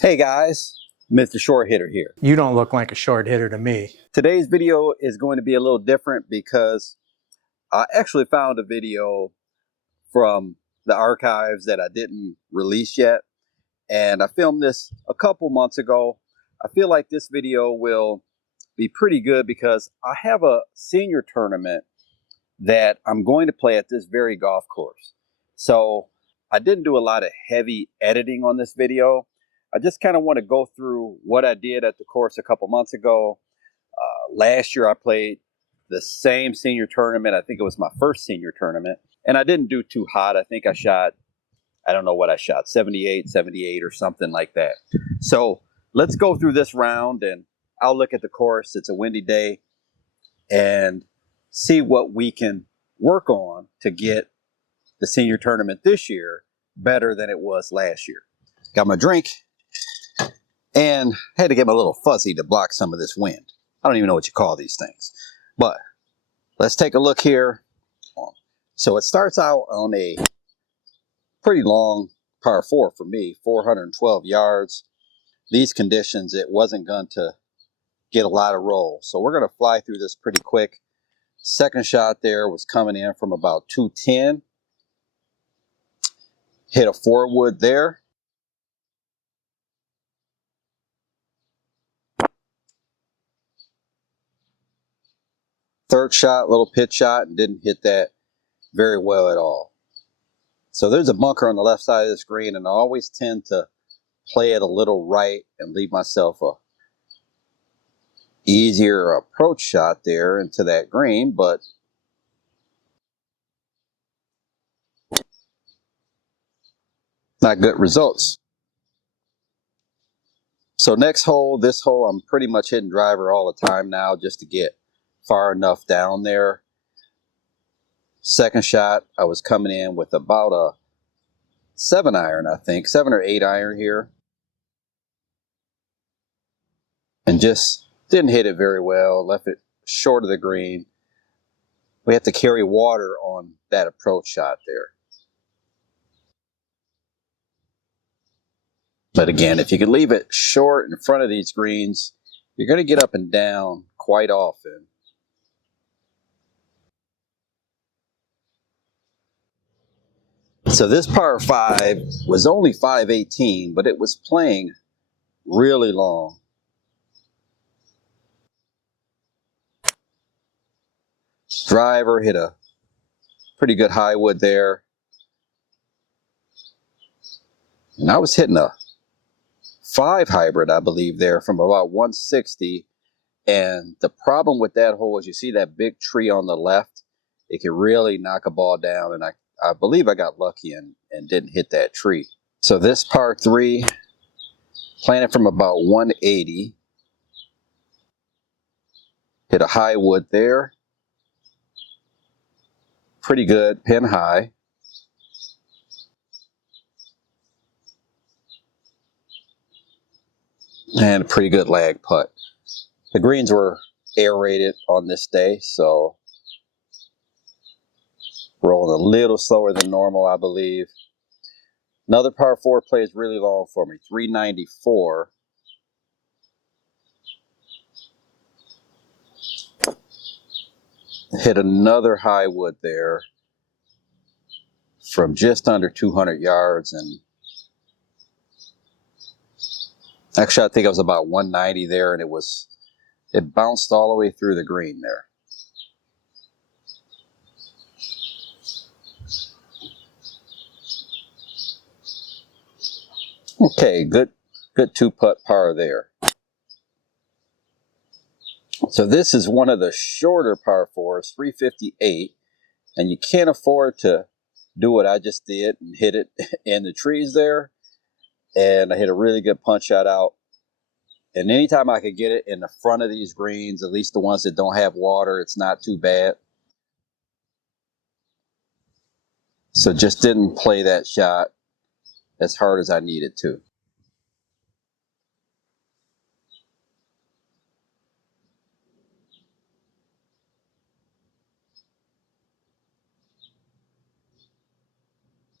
Hey guys, Mr. Short Hitter here. You don't look like a short hitter to me. Today's video is going to be a little different because I actually found a video from the archives that I didn't release yet. And I filmed this a couple months ago. I feel like this video will be pretty good because I have a senior tournament that I'm going to play at this very golf course. So I didn't do a lot of heavy editing on this video. I just kind of want to go through what I did at the course a couple months ago. Last year I played the same senior tournament. I think it was my first senior tournament. And I didn't do too hot. I think I shot, I don't know what I shot, 78 or something like that. So let's go through this round and I'll look at the course. It's a windy day and see what we can work on to get the senior tournament this year better than it was last year. Got my drink and had to get my little fuzzy to block some of this wind. I don't even know what you call these things, but let's take a look here. So it starts out on a pretty long par 4 for me, 412 yards. These conditions, it wasn't going to get a lot of roll. So we're going to fly through this pretty quick. Second shot there was coming in from about 210. Hit a 4-wood there. Third shot, little pitch shot, and didn't hit that very well at all. So there's a bunker on the left side of this green, and I always tend to play it a little right and leave myself a easier approach shot there into that green, but not good results. So next hole, this hole, I'm pretty much hitting driver all the time now just to get far enough down there. Second shot, I was coming in with about a 7-iron, I think, 7 or 8 iron here. And just didn't hit it very well, left it short of the green. We have to carry water on that approach shot there. But again, if you can leave it short in front of these greens, you're going to get up and down quite often. So this par 5 was only 518, but it was playing really long. Driver hit a pretty good high wood there. And I was hitting a 5 hybrid, I believe, there from about 160. And the problem with that hole is you see that big tree on the left. It can really knock a ball down. And I believe I got lucky and didn't hit that tree. So this par 3, playing it from about 180. Hit a high wood there. Pretty good, pin high. And a pretty good lag putt. The greens were aerated on this day, so rolling a little slower than normal, I believe. Another par 4 plays really long for me, 394. Hit another high wood there from just under 200 yards. And actually, I think I was about 190 there, and it bounced all the way through the green there. Okay, good 2-putt par there. So this is one of the shorter par 4s, 358, and you can't afford to do what I just did and hit it in the trees there. And I hit a really good punch shot out. And anytime I could get it in the front of these greens, at least the ones that don't have water, it's not too bad. So just didn't play that shot as hard as I needed to.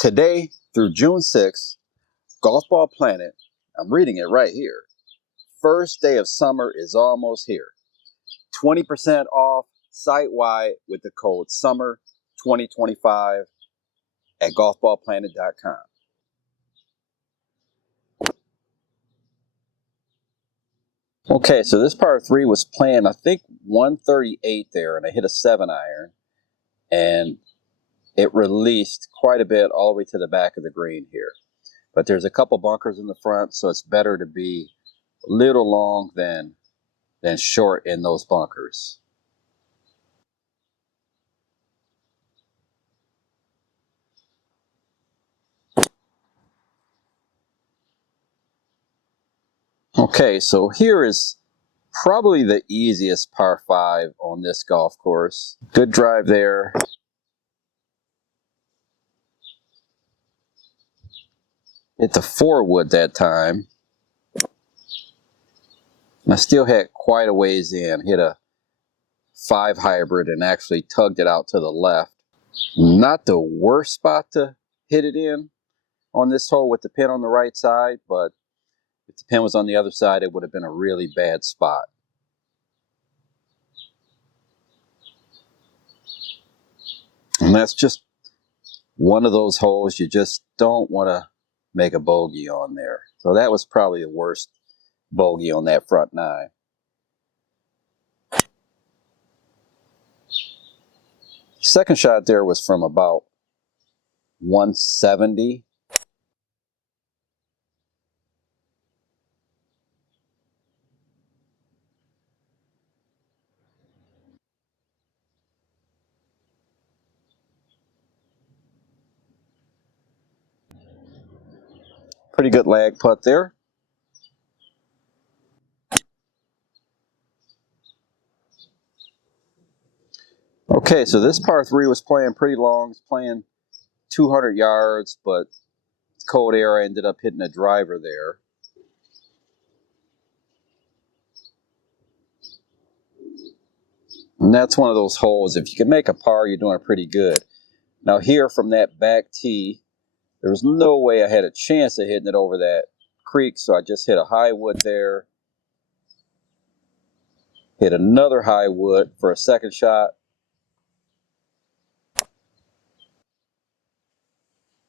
Today through June 6th, Golf Ball Planet I'm reading it right here. First day of summer is almost here. 20% off site-wide with the code SUMMER2025 at golfballplanet.com. Okay, so this par 3 was playing, I think, 138 there, and I hit a 7-iron, and it released quite a bit all the way to the back of the green here. But there's a couple bunkers in the front, so it's better to be a little long than short in those bunkers. Okay, so here is probably the easiest par 5 on this golf course. Good drive there. Hit the 4-wood that time. And I still had quite a ways in. Hit a 5 hybrid and actually tugged it out to the left. Not the worst spot to hit it in on this hole with the pin on the right side, but if the pin was on the other side, it would have been a really bad spot. And that's just one of those holes you just don't want to make a bogey on there. So that was probably the worst bogey on that front 9. Second shot there was from about 170. Pretty good lag putt there. Okay, so this par 3 was playing pretty long. It's playing 200 yards, but cold air, I ended up hitting a driver there. And that's one of those holes, if you can make a par, you're doing pretty good. Now here from that back tee, there was no way I had a chance of hitting it over that creek, so I just hit a high wood there. Hit another high wood for a second shot.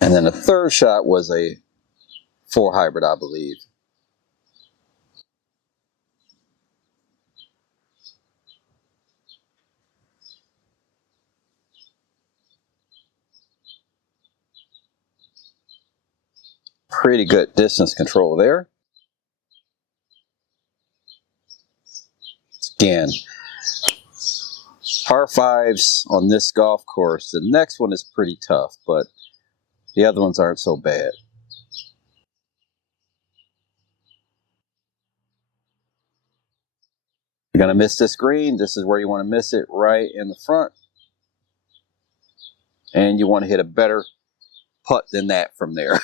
And then the third shot was a 4 hybrid, I believe. Pretty good distance control there. Again, par 5s on this golf course. The next one is pretty tough, but the other ones aren't so bad. You're going to miss this green. This is where you want to miss it, right in the front. And you want to hit a better putt than that from there.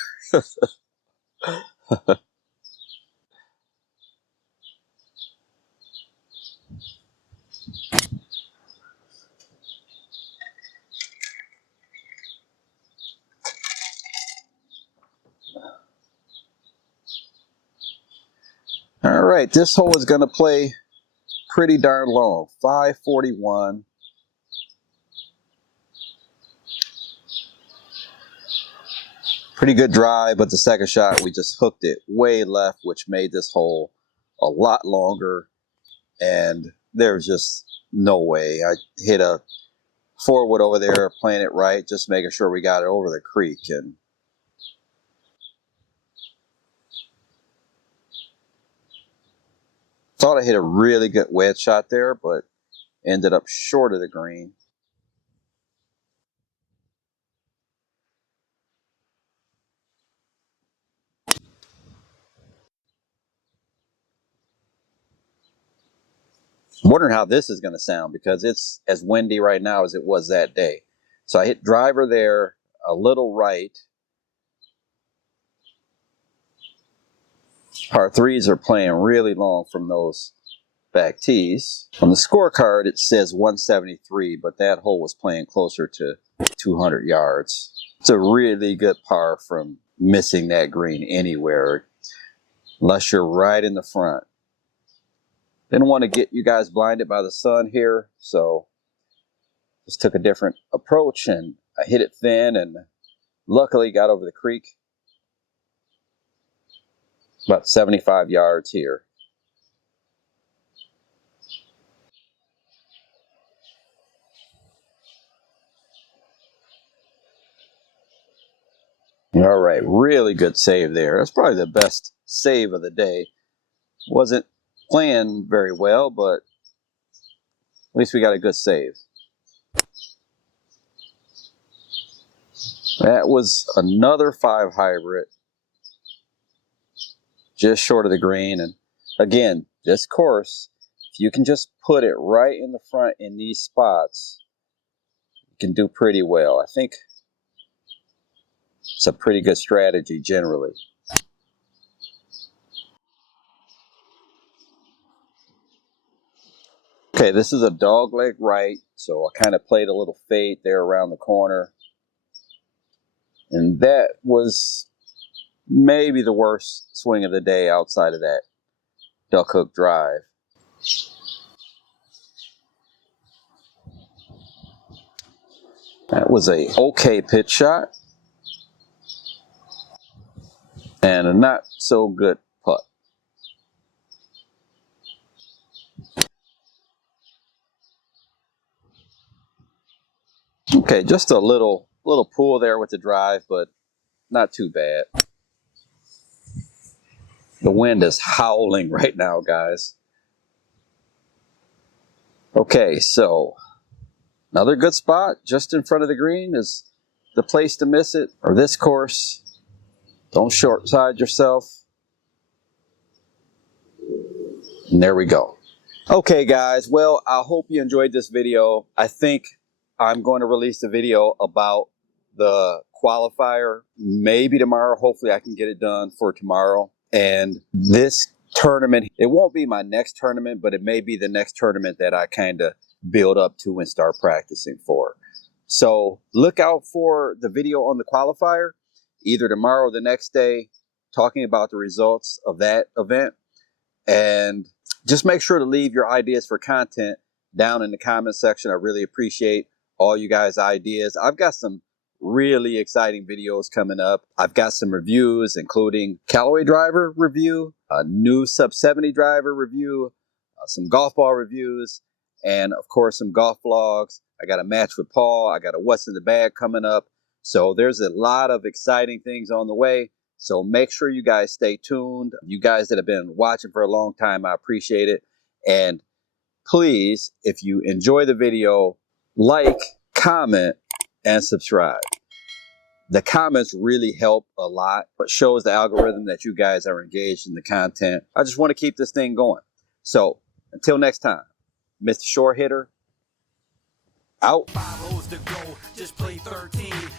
All right, this hole is going to play pretty darn long. 541. Pretty good drive, but the second shot, we just hooked it way left, which made this hole a lot longer. And there's just no way. I hit a 4-wood over there, playing it right, just making sure we got it over the creek. And thought I hit a really good wedge shot there, but ended up short of the green. I'm wondering how this is going to sound because it's as windy right now as it was that day. So I hit driver there, a little right. Par 3s are playing really long from those back tees. On the scorecard, it says 173, but that hole was playing closer to 200 yards. It's a really good par from missing that green anywhere. unless you're right in the front. Didn't want to get you guys blinded by the sun here, so just took a different approach and I hit it thin and luckily got over the creek. About 75 yards here. All right, really good save there. That's probably the best save of the day. Wasn't playing very well, but at least we got a good save. That was another 5 hybrid, just short of the green. And again, this course, if you can just put it right in the front in these spots, you can do pretty well. I think it's a pretty good strategy generally. Okay, this is a dog leg right, so I kind of played a little fade there around the corner. And that was maybe the worst swing of the day outside of that duck hook drive. That was a okay pitch shot and a not so good putt. Okay, just a little pull there with the drive, but not too bad. The wind is howling right now, guys. Okay, so another good spot just in front of the green is the place to miss it, or this course. Don't short side yourself. And there we go. Okay, guys, well, I hope you enjoyed this video. I think I'm going to release a video about the qualifier maybe tomorrow. Hopefully I can get it done for tomorrow. And this tournament, it won't be my next tournament, but it may be the next tournament that I kind of build up to and start practicing for. So look out for the video on the qualifier, either tomorrow or the next day, talking about the results of that event. And just make sure to leave your ideas for content down in the comment section. I really appreciate all you guys' ideas. I've got some really exciting videos coming up. I've got some reviews, including Callaway driver review, a new sub 70 driver review, some golf ball reviews, and of course some golf vlogs. I got a match with Paul. I got a what's in the bag coming up. So there's a lot of exciting things on the way. So make sure you guys stay tuned. You guys that have been watching for a long time, I appreciate it. And please, if you enjoy the video, like, comment, and subscribe. The comments really help a lot. It shows the algorithm that you guys are engaged in the content. I just want to keep this thing going. So until next time, Mr. Short Hitter, out. 5 holes to go, just play 13.